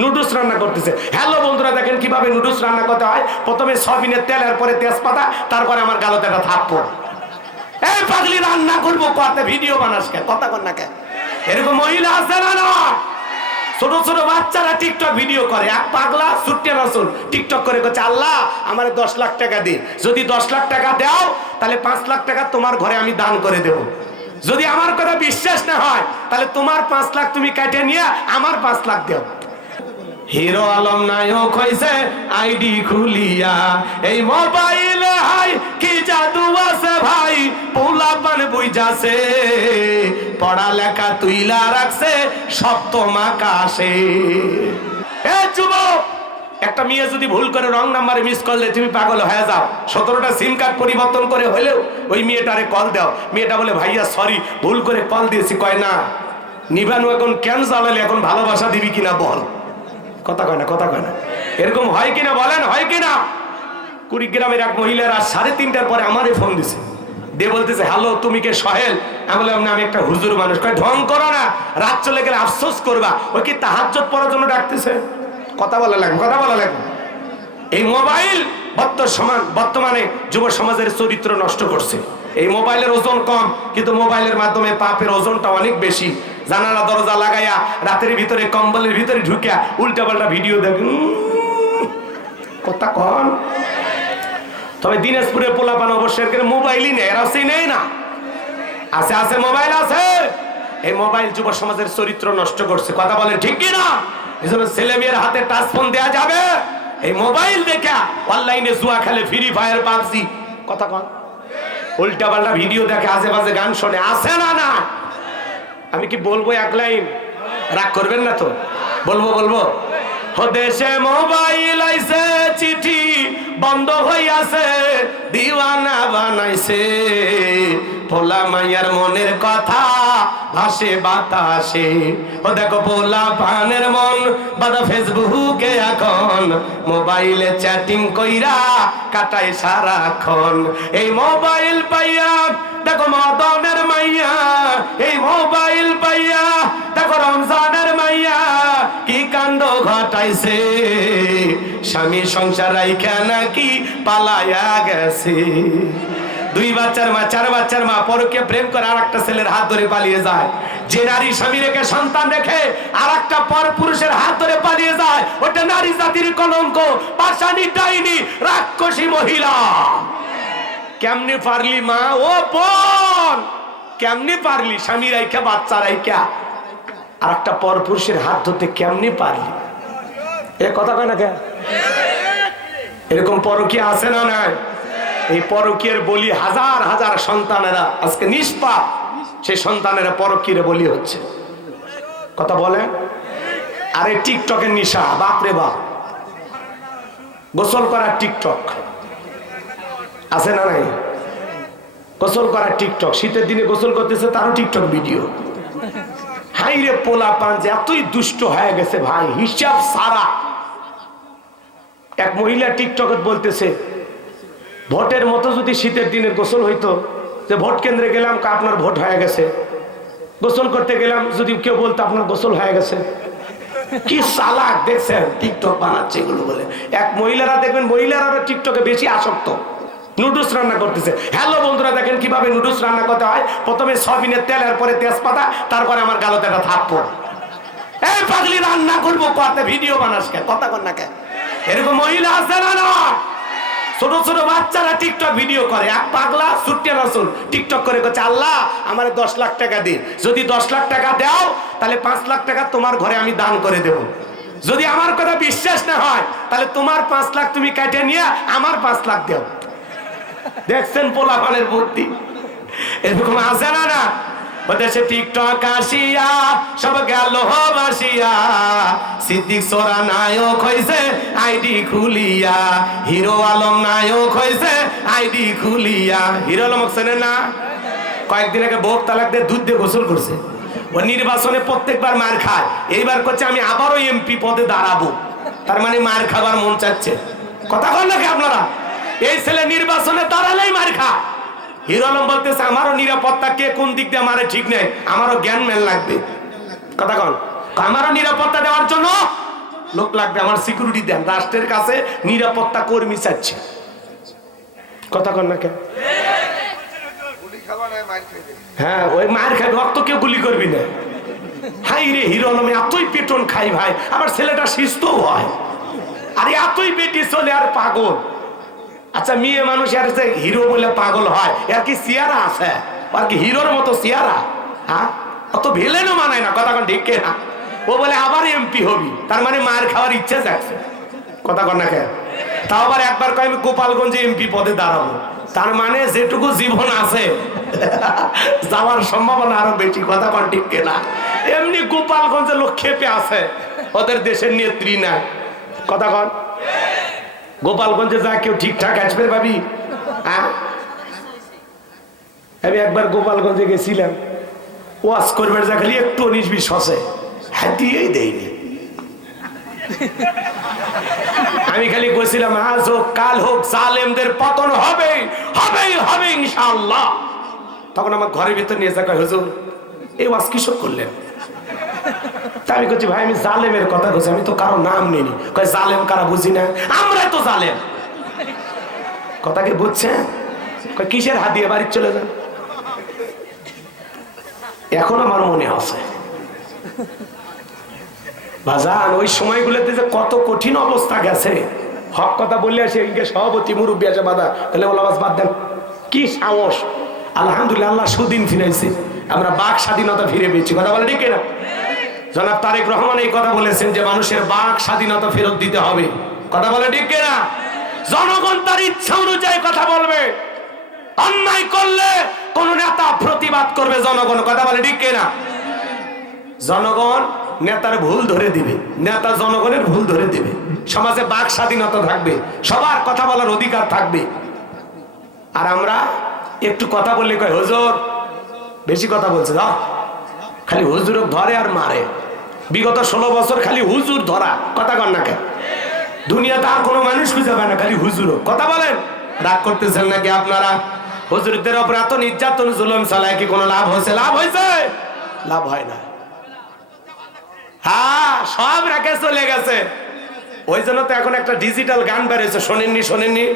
Noodles রান্না করতেছে। Hello বন্ধুরা, দেখেন কিভাবে নুডলস রান্না করতে হয়। প্রথমে সয়াবিনের তেল, এরপরে তেজপাতা, তারপরে আমার গালতে একটা থাপ্পড়। এই পাগলি, রান্না করবো করতে ভিডিও বানাস কে? কথা কর না কে? এরকম মহিলা আছে না? না, ছোট ছোট বাচ্চারা টিকটক ভিডিও করে। এক পাগলা সুট্টে রাসূল টিকটক করে বলছে, আল্লাহ আমার 10 লাখ টাকা দে, যদি 10 লাখ টাকা দাও তাহলে 5 লাখ টাকা তোমার ঘরে আমি দান করে দেব। যদি আমার কথা বিশ্বাস না হয় তাহলে তোমার 5 লাখ তুমি কেটে নিয়ে আমার 5 লাখ দাও। হিরো আলম নায়ক হইছে আইডি খুলিয়া, এই মোবাইলে হাই কি জাদু আছে ভাই, পোলাপান বুঝাছে, পড়ালেখা তুইলা রাখছে সপ্তম আকাশে। এ যুবক, একটা মেয়ে যদি ভুল করে রং নাম্বারে মিস করলে তুমি পাগল হয়ে যাও। 17টা সিম কার্ড পরিবর্তন করে হলেও ওই মেয়েটারে কল দাও। মেয়েটা বলে, ভাইয়া সরি, ভুল করে কল দিয়েছি। কয় না, নিবানু এখন কেন জ্বালালে, এখন ভালোবাসা দিবি কিনা বল। কথা কয় না, কথা কয় না। এরকম হয় কিনা বলেন, হয় কিনা? কুড়িগ্রামের এক মহিলা রাত 3:30টার পরে আমারে ফোন দিছে, দিয়ে বলতেছে, হ্যালো তুমি কে? সোহেল। আমি বললাম, না আমি একটা হুজুর মানুষ। কয়, ঢং করো না, রাত চলে গেলে আফসোস করবা। ওই কি তাহাজ্জুদ পড়ার জন্য ডাকতেছে? কথা বলা লাগবে, কথা বলা লাগবে। এই মোবাইল বর্তমানে যুব সমাজের চরিত্র নষ্ট করছে। এই মোবাইলের ওজন কম, কিন্তু মোবাইলের মাধ্যমে পাপের ওজনটা অনেক বেশি। জানালা দরজা লাগাইয়া রাতের ভিতরে কম্বলের ভিতরে ঢুকিয়া উল্টা পাল্টা ভিডিও দেখুন। কথা কন। তবে দিনাজপুরের পোলাপান অবশ্যই মোবাইলই নেই, এরা সেই নেই না। আছে, আছে, মোবাইল আছে। এই মোবাইল যুব সমাজের চরিত্র নষ্ট করছে। কথা বলে ঠিক কিনা? এই জন্য ছেলে মেয়ের হাতে টাচ ফোন দেওয়া যাবে? এই মোবাইল দেখা অনলাইনে জুয়া খেলে, ফ্রি ফায়ার, পাবজি। কথা কন। উল্টা পাল্টা ভিডিও দেখে, আজেবাজে গান শোনে। আছে না? না। আমি কি বলবো এক লাইন? রাগ করবেন না তো? বলবো, বলবো। দেশে মোবাইল আইছে, চিঠি বন্ধ হইয়াছে, দিওয়ানা বানাইছে, পোলা মাইয়ার মনের কথা ভাসে বাতাসে। ও দেখো পোলা পানের মন বাদা ফেসবুকে এখন, মোবাইলে চ্যাটিং কইরা কাটায় সারাক্ষণ। এই মোবাইল পাইয়া দেখো মদনের মাইয়া, এই মোবাইল পাইয়া দেখো রমজানের মাইয়া কি কাণ্ড ঘটাইছে, স্বামী সংসার রাইখা নাকি পালায়া গেছে। 2 বাচ্চার মা, 4 বাচ্চার মা পরকীয়া প্রেম করে আর একটা ছেলের হাত ধরে পালিয়ে যায়। যে নারী স্বামী রেখে সন্তান রেখে আর একটা পর পুরুষের হাত ধরে পালিয়ে যায়, ওটা নারী জাতির কলঙ্ক, পাষাণী ডাইনি, রাক্ষসী মহিলা। কেমনে পারলি মা? ও বোন, কেমনে পারলি স্বামী রাইখা, বাচ্চা রাইখা আর একটা পর পুরুষের হাত ধরতে? কেমনে পারলি? এ কথা কয় না কেন? এরকম পরকীয়া আছে না? নাই। এই পরকীয়ার বলি হাজার হাজার সন্তানেরা আজকে নিষ্পাপ, সেই সন্তানেরা পরকীয়ার বলি হচ্ছে। কথা বলে। আরে টিকটকের নিশা, বাপরে বাপ। গোসল করার টিকটক আছে না? নাই। গোসল করার টিকটক, শীতের দিনে গোসল করতেছে, তারও টিকটক ভিডিও। হাই রে পোলা পান যে এতই দুষ্ট হয়ে গেছে ভাই, হিসাব সারা। এক মহিলা টিকটকে বলতেছে, ভোটের মতো যদি শীতের দিনের গোসল হইতো, যে ভোট কেন্দ্রে গেলাম, আপনার ভোট হয়ে গেছে। গোসল করতে গেলাম, যদি কেউ বলতো আপনার গোসল হয়ে গেছে। কি চালাক দেখছেন, টিকটক বানাচ্ছে এগুলো বলে। এক মহিলারা দেখবেন, মহিলারা টিকটকে বেশি আসক্ত। নুডলস রান্না করতেছে। হ্যালো বন্ধুরা, দেখেন কিভাবে নুডলস রান্না করতে হয়। প্রথমে সয়াবিনের তেল, এরপরে তেজপাতা, তারপরে আমার গালতে একটা থাপ্পড়। এই পাগলি, রান্না করবো করতে ভিডিও বানাস কে? কথা কর না কে? এরকম মহিলা আছে না? না, ছোট ছোট বাচ্চারা টিকটক ভিডিও করে। এক পাগলা সুট্টে রাসূল টিকটক করে বলছে, আল্লাহ আমার 10 লাখ টাকা দে, যদি 10 লাখ টাকা দাও তাহলে 5 লাখ টাকা তোমার ঘরে আমি দান করে দেব। যদি আমার কথা বিশ্বাস না হয় তাহলে তোমার 5 লাখ তুমি কেটে নিয়ে আমার 5 লাখ দাও। দেখছেন পোলাপানের বুদ্ধি? এরকম আছে না? না। ওদেশে টিকটক আসিয়া সব গেল বাসিয়া, সিদ্দিক সোরা নায়ক হইছে আইডি খুলিয়া, হিরো আলম নায়ক হইছে আইডি খুলিয়া। হিরো আলম চেনেন না? কয়েকদিন আগে বউ তালাক দিয়ে দুধ দিয়ে গোসল করছে। ও নির্বাচনে প্রত্যেকবার মার খায়, এইবার করছে আমি আবারও এমপি পদে দাঁড়াবো। তার মানে মার খাবার মন চাচ্ছে। কথা বল নাকি আপনারা? এই ছেলে নির্বাচনে দাঁড়ালেই মার খায়। হিরো আলম বলতেছে, আমারও নিরাপত্তা কে কোন দিক দিয়ে মারে ঠিক নেই, আমারও জ্ঞান মেল লাগবে। কথা কন। আমারও নিরাপত্তা দেওয়ার জন্য লোক লাগবে, আমার সিকিউরিটি দেন, রাষ্ট্রের কাছে নিরাপত্তা কর্মী চাচ্ছে। কথা কন না কেন? হ্যাঁ, ওই মায়ের খাই, রক্ত কেউ গুলি করবি না। হাই রে, হিরো আলমে এতই পেটন খাই ভাই, আবার ছেলেটা সুস্থও হয়, আর এতই বেটি চলে আর পাগল। আচ্ছা, মেয়ে মানুষ আর হিরো বলে পাগল হয়, এর কি চেহারা আছে? আর কি হিরোর মতো চেহারা? হ্যাঁ, অত ভিলেনও মানায় না। কথা কন ঠিক না? ও বলে আবার এমপি হবি, তার মানে মার খাওয়ার ইচ্ছে যাচ্ছে। কথা কন না কেন? তাও আবার একবার কয় আমি গোপালগঞ্জে এমপি পদে দাঁড়াবো, তার মানে যেটুকু জীবন আছে যাওয়ার সম্ভাবনা আরো বেশি। কথা কন ঠিক না? এমনি গোপালগঞ্জে লোক খেপে আছে, ওদের দেশের নেত্রী না। কথা কন, গোপালগঞ্জে যা কেউ ঠিকঠাক আসবে ভাবি? হ্যাঁ, আমি একবার গোপালগঞ্জে গেছিলাম, ওয়াজ করবে যা খালি একটু 19-20 হসে, হাতিয়েই দেয়নি। আমি খালি বলছিলাম আজ হোক কাল হোক জালেমদের পতন হবে হবে হবে ইনশাআল্লাহ। তখন আমার ঘরের ভিতর নিয়ে যাক, হুজুর এই ওয়াজ কিসব করলেন? আমি বলছি ভাই আমি জালেমের কথা বলছি, আমি তো কারো নাম নিইনি। কয় জালেম কারা বুঝি না, আমরা তো জালেম। কথা কি বুঝছেন? কয় কিসের হাত দিয়ে বাড়ি চলে যান। এখন আমার মনে আছে বাজান, ওই সময়গুলোতে যে কত কঠিন অবস্থা গেছে। হক কথা বললে আসে সভাপতি মুরব্বী আছে বাধা, তাহলে ওলা বাদ দেন। কি সাহস! আলহামদুলিল্লাহ, আল্লাহ সুদিন ফিরাইছে, আমরা বাক স্বাধীনতা ফিরে পেয়েছি। কথা বলে ঠিক না? জনাব তারেক রহমান এই কথা বলেছেন যে মানুষের বাক স্বাধীনতা ফেরত দিতে হবে। কথা বলে ঠিক না? জনগণ তার ইচ্ছা অনুযায়ী কথা বলবে, অন্যায় করলে কোন নেতা প্রতিবাদ করবে জনগণ। কথা বলে ঠিক না? জনগণ নেতার ভুল ধরে দিবে, নেতা জনগণের ভুল ধরে দিবে। সমাজে বাক স্বাধীনতা থাকবে, সবার কথা বলার অধিকার থাকবে। আর আমরা একটু কথা বললে কয় হুজুর বেশি কথা বলছে, খালি হুজুর ধরে আর মারে। বিগত 16 বছর খালি হুজুর ধরা। কথা কন না কেন? দুনিয়াতে আর কোনো মানুষ খুঁজে পায় না, খালি হুজুর। কথা বলেন, রাগ করতেছেন নাকি আপনারা? হুজুরদের উপর এত নির্যাতন জুলুম চালায় কি কোনো লাভ হয়েছে? লাভ হয়েছে? লাভ হয় না। হ্যাঁ, সব রেখে চলে গেছে। ওই জন্য তো এখন একটা ডিজিটাল গান বেরিয়েছে, শোনেননি? শোনেননি?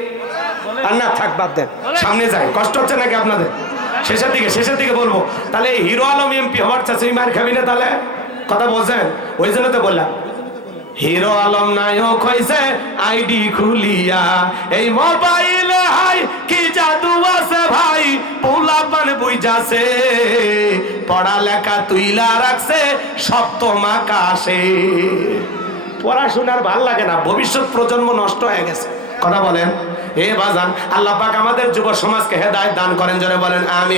আর না থাক, বাদ দেন, সামনে যাই। কষ্ট হচ্ছে নাকি আপনাদের? শেষের দিকে বলবো। তাহলে হিরো আলম এমপি হওয়ার চাচ্ছে, মার খাবি না তাহলে? কথা বলছেন? ওই জন্য তো বললাম হিরো আলম নায়ক হইছে আইডি খুলিয়া, এই মোবাইলে হাই কি জাদু আছে ভাই, পোলাপান বুঝাছে, পড়ালেখা তুইলা রাখছে সপ্তম আকাশে। পড়াশোনার ভাল লাগে না, ভবিষ্যৎ প্রজন্ম নষ্ট হয়ে গেছে। কথা বলেন? এ বাজান, আল্লাহ পাক আমাদের যুব সমাজকে হেদায়েত দান করেন, জোরে বলেন আমিন।